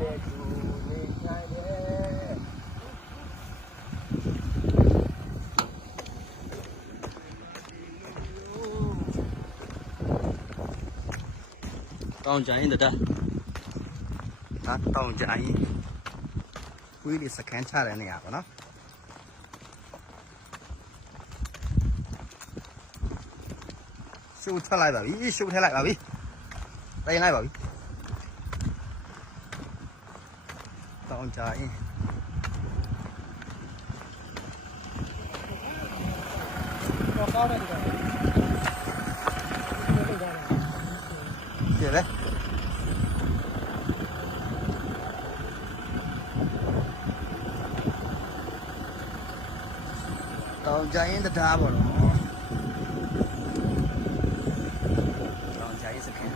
တောင်ကြိုင်းတဲ့ဒါတောင်ကြိုင်းဝီးလေးစကန်ချတဲ့နေရာပါနော်ရှိုးထွက်လိုက်ပါပြီရှိုးထည့်လိုက်ပါပြီတိုင်းလိုက်ပါပြီတောင်ကြိုင်းတော့ကောင်းတယ်ကြည့်လေတောင်ကြိုင်းတရားပေါ့နော်တောင်ကြိုင်းစခန်း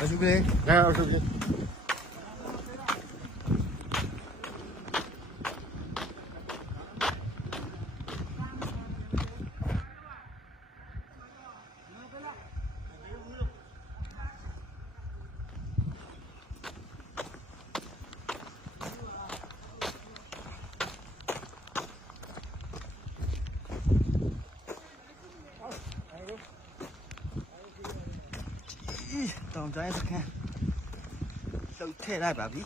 အရှုပ်ကလေးငါအရှုပ်ကလေးတောင်ကြိုင်းစခန်းလှုပ်ထည့်လိုက်ပါပြီ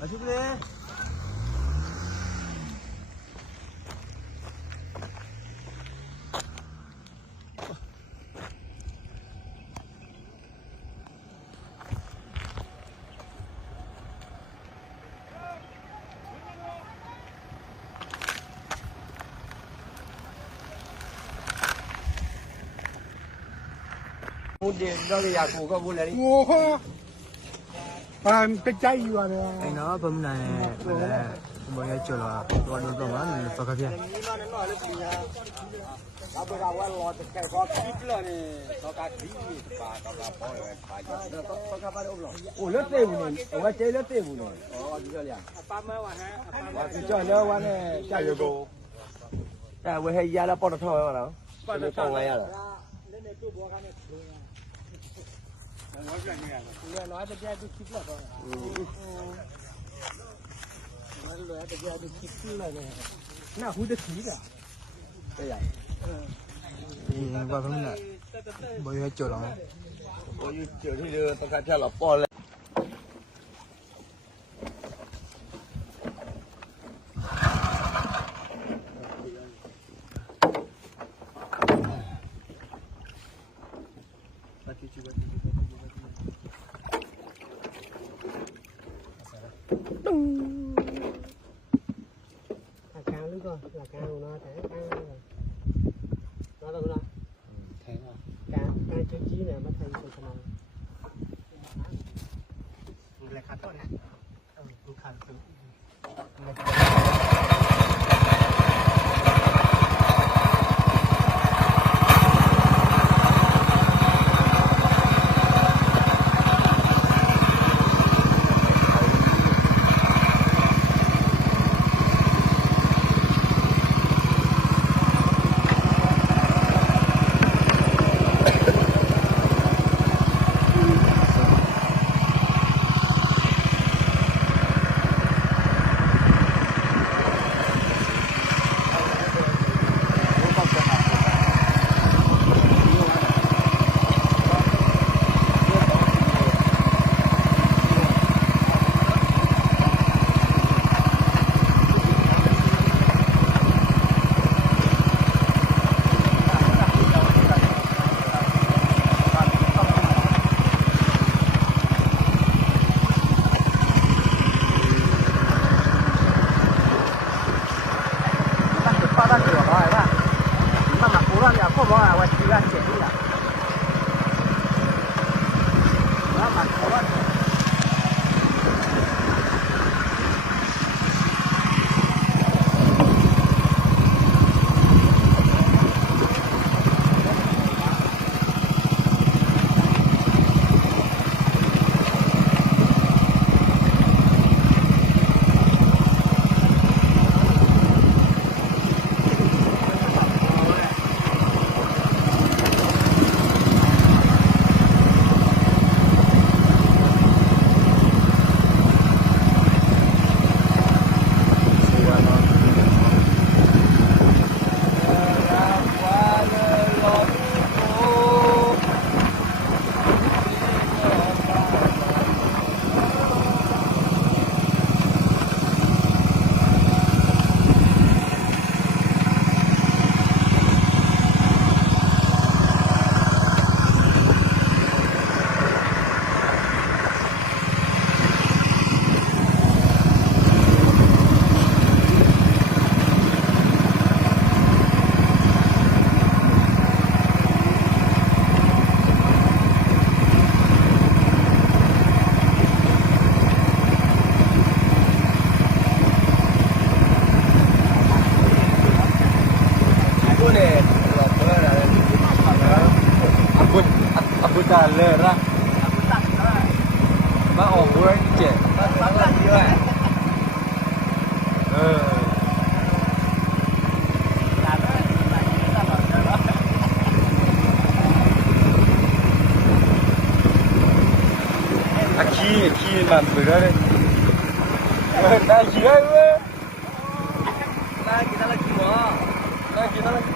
အရှုပ်ကလေးတော့ရကိုကဘူးလေဟိုဟောဘာတကြိုက်ယူရတယ်အဲ့တော့ဘုံနိုင်ဘယ်ကျော်လာတော့တော့မှာစကားပြအဘရာဝါလောတကယ်ကောပြစ်လာနေတော့ကဒီပါတော့ပေါ်ရပါကြတော့ကပါတော့လို့အိုလက်သေးဘူးနော်ဟိုကကျဲလက်သေးဘူးနော်ဩဒီကြော်ရအပမဝါဟဲဒီကြော်ရောဝါနဲ့ကြာရကိုအဲဝဲဟရလာပေါ်တော့ထောက်ရတော့ပေါ်တော့ထောက်ရတာလည်းနေတို့ဘောကနေဒုံရ我这你看，我拿这边都起不了了。我拿这边都起不了呢，那会得起的。对呀。我怎么了？我有酒了。我有酒就都看见了，爆了。Abu Talib lah. Mak orang je. Aki mampu dah. Dah gila. Nah kita lagi mau.